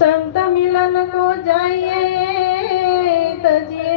સંત મિલન કો જાઈએ તજી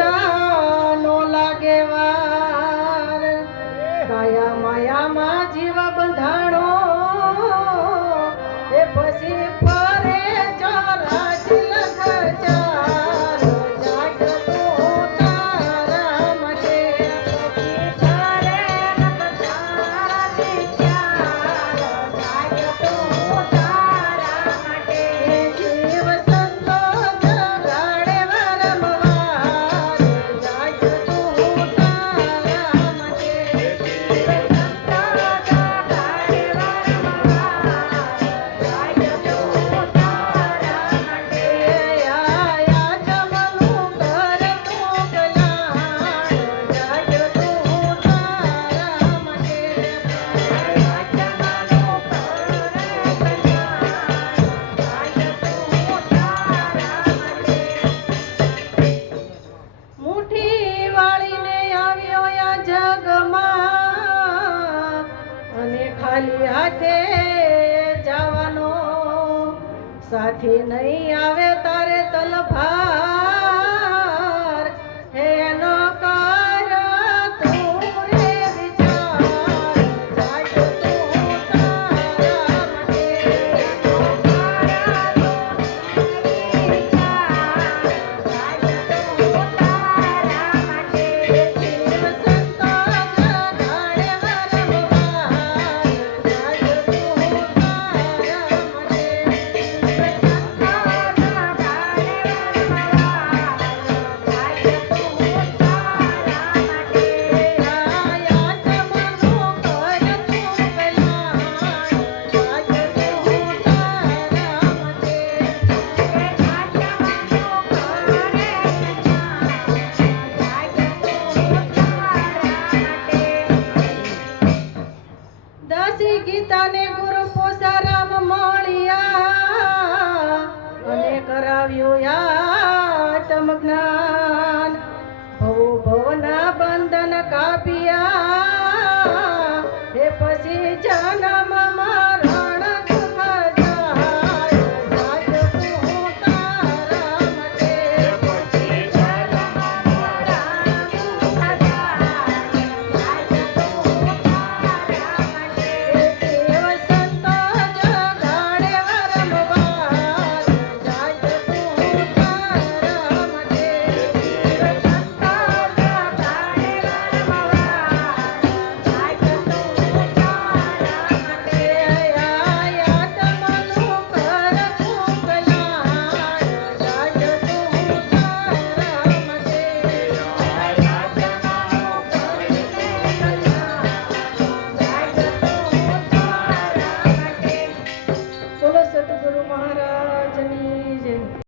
তা ખાલી હાથે જવાનો. સાથે નહીં આવે તારે તલભા આવ્યો આત્મ જ્ઞાન ભવો ભવના બંધન કાપિયા. હે પછી જન્મમાં